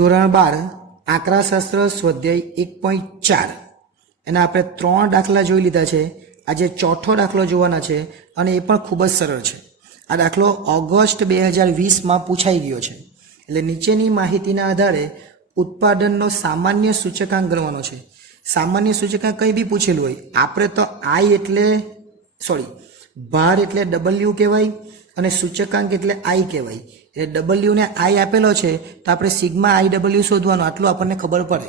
ધોરણ 12 આંકડાશાસ્ત્ર સ્વાધ્યાય 1.4 એના આપણે 3 દાખલા જોઈ લીધા છે। આજે ચોથો દાખલો જોવાના છે અને એ પણ ખૂબ જ સરળ છે। આ દાખલો ઓગસ્ટ 2020માં પૂછાઈ ગયો છે। એટલે નીચેની માહિતીના આધારે ઉત્પાદનનો સામાન્ય સૂચકાંક ગણવાનો છે। સામાન્ય સૂચકાંક કંઈ બી પૂછેલું હોય, આપણે તો આઈ એટલે ભાર એટલે ડબલ્યુ કહેવાય અને સૂચકાંક એટલે આઈ કહેવાય। એટલે ડબલ્યુ ને આઈ આપેલો છે તો આપણે સિગ્મા આઈ ડબલ્યુ શોધવાનું, આટલું આપણને ખબર પડે।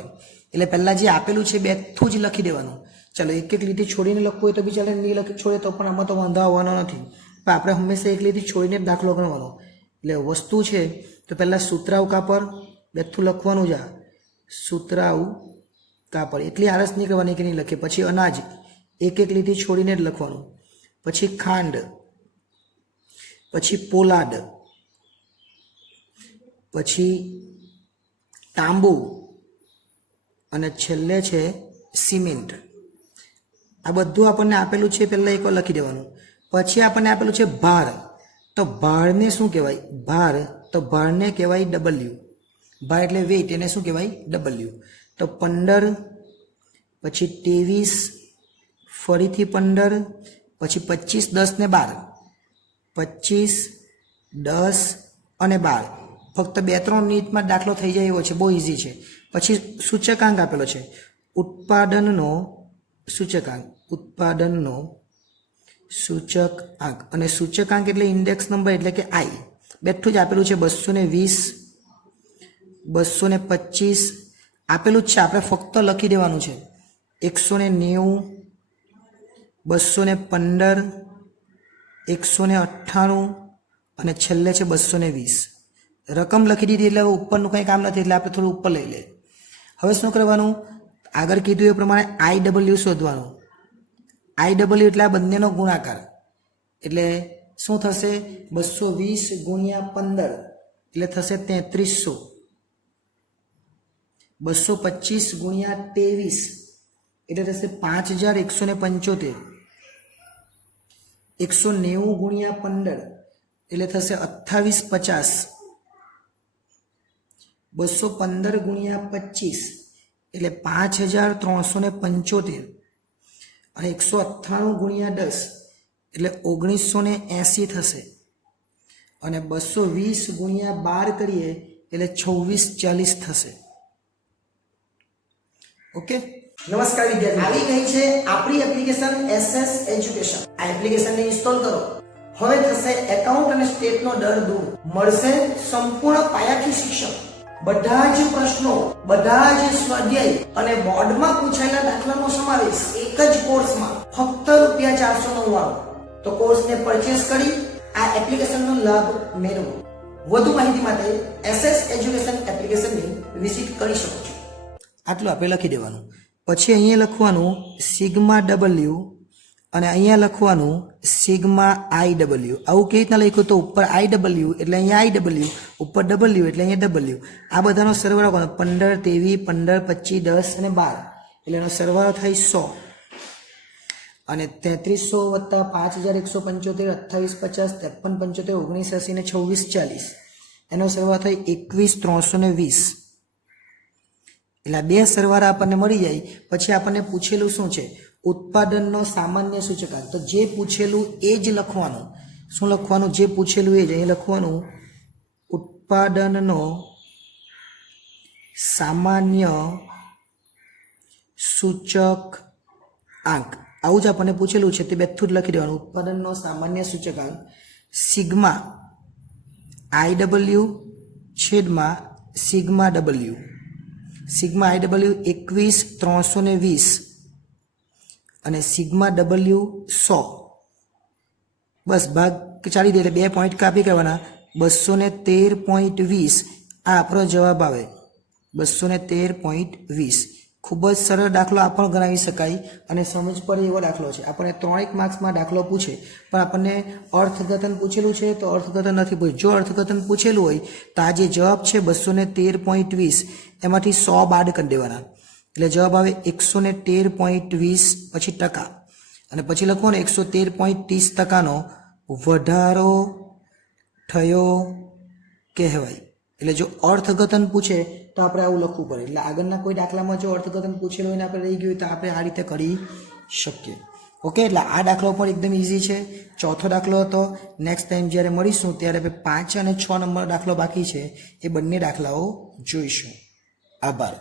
એટલે પહેલાં જે આપેલું છે બેઠું જ લખી દેવાનું। ચાલો એક એક લીટી છોડીને લખવું હોય તો બી ચાલે, નહીં લખી છોડે તો પણ આમાં તો વાંધો આવવાનો નથી, પણ આપણે હંમેશા એક લીટી છોડીને જ દાખલો ગણવાનો। એટલે વસ્તુ છે તો પહેલાં સુતરાઉ કાપડ બેઠું લખવાનું જ, સુતરાઉ કાપડ, એટલી આળસ નહીં કરવાની કે નહીં લખીએ। પછી અનાજ એક એક લીટી છોડીને જ લખવાનું। પછી ખાંડ, પછી પોલાદ, પછી તાંબુ અને છેલ્લે છે સિમેન્ટ। આ બધું આપણને આપેલું છે, પહેલાં એકવાર લખી દેવાનું। પછી આપણને આપેલું છે ભાર, તો ભારને શું કહેવાય? ભાર, તો ભારને કહેવાય ડબલ્યુ। ભાર એટલે વેઇટ, એને શું કહેવાય? ડબલ્યુ। તો 15, પછી 23, ફરીથી 15, પછી 25, 10 ને 12, 25, 10 અને 12, ફક્ત 2-3 મિનિટમાં દાખલો થઈ જાય એવો છે, બહુ ઇઝી છે। પછી સૂચકાંક આપેલો છે, ઉત્પાદનનો સૂચકાંક, ઉત્પાદનનો સૂચકાંક, અને સૂચકાંક એટલે ઇન્ડેક્સ નંબર એટલે કે આઈ, બેઠું જ આપેલું છે। 220, 225 આપેલું જ છે, આપણે ફક્ત લખી દેવાનું છે। 190, 215, 198 અને છેલ્લે છે 220। રકમ લખી દીધી એટલે ઉપરનું કંઈ કામ નથી, એટલે આપણે થોડું ઉપર લઈ લઈએ। હવે શું કરવાનું? આગળ કીધું એ પ્રમાણે આઈ ડબલ્યુ શોધવાનું। આઈ ડબલ્યુ એટલે આ બંનેનો ગુણાકાર, એટલે શું થશે? 220 ગુણ્યા 15 એટલે થશે 3300, 225 ગુણ્યા 23 એટલે થશે 5175, 190 ગુણ્યા 15 એટલે થશે 2850, 215 ગુણ્યા 25 એટલે 5375 અને 198 ગુણ્યા 10 એટલે 1980 થશે, અને 220 ગુણ્યા 12 કરીએ એટલે 2640 થશે। ઓકે, નમસ્કાર વિદ્યાર્થીઓ, આવી ગઈ છે આપણી એપ્લિકેશન SS એજ્યુકેશન। આ એપ્લિકેશનને ઇન્સ્ટોલ કરો। હવે થશે એકાઉન્ટ અને સ્ટેટનો ડર દૂર, મળશે સંપૂર્ણ પાયાથી શિક્ષણ, બધા જ પ્રશ્નો, બધા જ સ્વાધ્યાય અને બોર્ડમાં પૂછાયેલા દાખલાનો સમાવેશ એક જ કોર્સમાં, ફક્ત ₹499। તો કોર્સને પરચેસ કરી આ એપ્લિકેશનનો લાભ મેળવો। વધુ માહિતી માટે SS એજ્યુકેશન એપ્લિકેશનની વિઝિટ કરી શકો છો। આટલું આપણે લખી દેવાનું। પછી અહીંયા લખવાનું સિગ્મા ડબલ્યુ અને અહીંયા લખવાનું સિગ્મા આઈ ડબલ્યુ। આવું કેવી રીતના લખ્યું? તો ઉપર આઈ ડબલ્યુ એટલે અહીંયા આઈ ડબલ્યુ, ઉપર ડબલ્યુ એટલે અહીંયા ડબલ્યુ। આ બધાનો સરવાળો કરવાનો, 15, 23, 15, 25, 10 અને 12 એટલે એનો સરવાળો થાય 100, અને 3300 વત્તા 5175, 2850, 5375, 1980 ને 2640 એનો સરવાળો થાય 21320। એટલે આ બે સરવાળા આપણને મળી જાય। પછી આપણને પૂછેલું શું છે? ઉત્પાદનનો સામાન્ય સૂચકાંક। તો જે પૂછેલું એ જ લખવાનું। શું લખવાનું? જે પૂછેલું એ જ અહીં લખવાનું, ઉત્પાદનનો સામાન્ય સૂચકાંક। આવું જ આપણને પૂછેલું છે, તે બેઠું જ લખી દેવાનું। ઉત્પાદનનો સામાન્ય સૂચકાંક સિગ્મા આઈ ડબલ્યુ છેદમાં સિગ્મા ડબલ્યુ। સિગ્મા આઈ ડબલ્યુ 21320 અને સિગ્મા ડબલ્યુ 100, બસ ભાગ ચાલી દે એટલે 2 પોઈન્ટ કાપી કરવાના, 213.20 આ આપણો જવાબ આવે, 213.20। ખૂબ જ સરળ દાખલો આ પણ ગણાવી શકાય અને સમજ પડે એવો દાખલો છે। આપણને 3 માર્ક્સમાં દાખલો પૂછે, પણ આપણને અર્થઘટન પૂછેલું છે તો અર્થઘટન નથી પૂછ્યું। જો અર્થઘટન પૂછેલું હોય તો આ જે જવાબ છે 213.20 એમાંથી 100 બાદ કરી દેવાના, એટલે જવાબ આવે 113.20 પછી ટકા, અને પછી લખવાનું 113.30% વધારો થયો કહેવાય। એટલે જો અર્થઘટન પૂછે તો આપણે આવું લખવું પડે. એટલે આગળના કોઈ દાખલામાં જો અર્થઘટન પૂછેલું હોય ને આપણે રહી ગયું તો આપણે આ રીતે કરી શકીએ. ઓકે, એટલે આ દાખલો પણ એકદમ ઇઝી છે. ચોથો દાખલો હતો. નેક્સ્ટ ટાઈમ જ્યારે મળીશું ત્યારે 5 અને 6 નંબર દાખલો બાકી છે, એ બંને દાખલાઓ જોઈશું. આભાર.